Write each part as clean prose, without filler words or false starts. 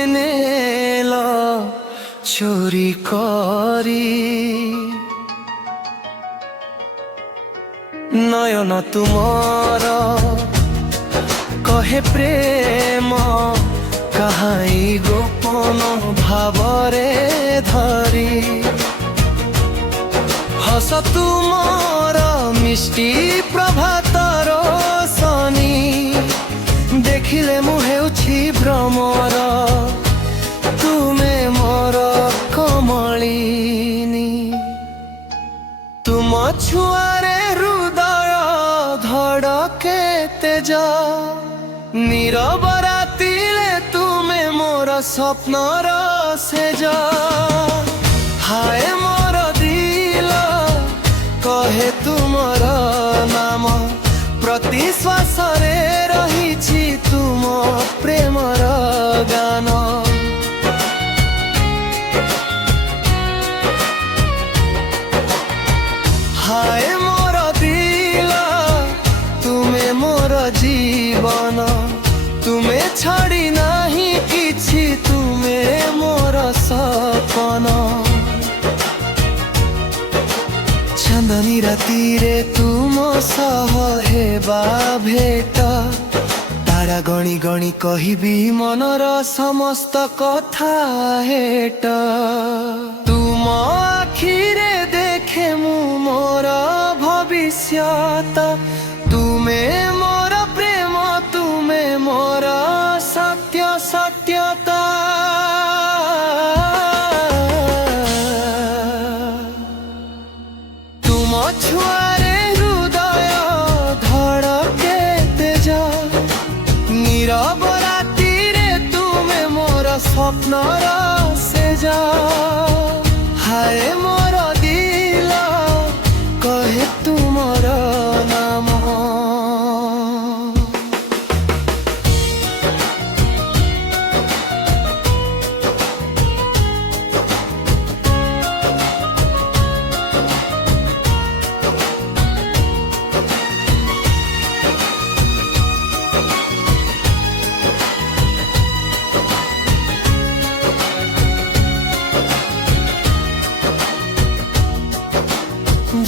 तुमे नेल चोरी करी नयन तुमर कहे प्रेम कहाई गोपन भावरे धरी हस तुमर मिष्टी प्रभातर सनी देखिले मु हेउछि भ्रमर तुमे मोर कमलिनी तुम छुआरे हृदय धड़के तेज नीरव रातिले तुमे मोर स्वप्नर सेज हाय मोर दिल कहे तुमर नाम प्रति श्वास रे रहिछि तुम प्रेमर गान हाय मोर दिल तुमे मोर जीवन तुमे छाड़ी नाही किछि तुमे मोर सपन चांदनी राती रे तुम सह हेबा भेट तारा गणी गणी कहिबी मनर समस्त कथा हेट तुम आखिरे देखे मु मोर भविष्यत तुमे मोर प्रेम तुमे मोर सत्य सत्यता तुम छुआरे हृदय धड़के तेज नीरव राति रे तुमे मोर स्वप्नर सेज हाय मोर दिल कहे तुमर नाम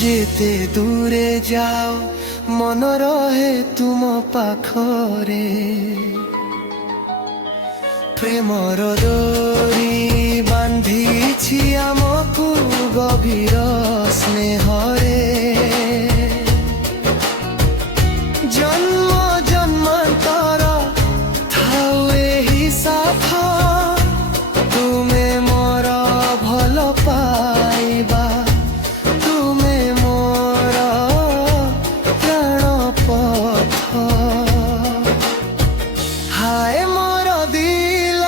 जेते दूरे जाओ मन रहे तुम पाखरे प्रेमर डोरी बांधिछि आमकु गभीर स्नेहरे जन्म जन्मांतर थाउ एही साथ तुमे मोर भल पाइबा हाय मोर दिल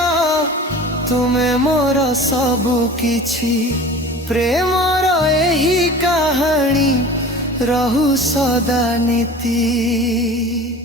तुमे मोर सबु किछि प्रेमर एही कहानी रहु सदा नीति।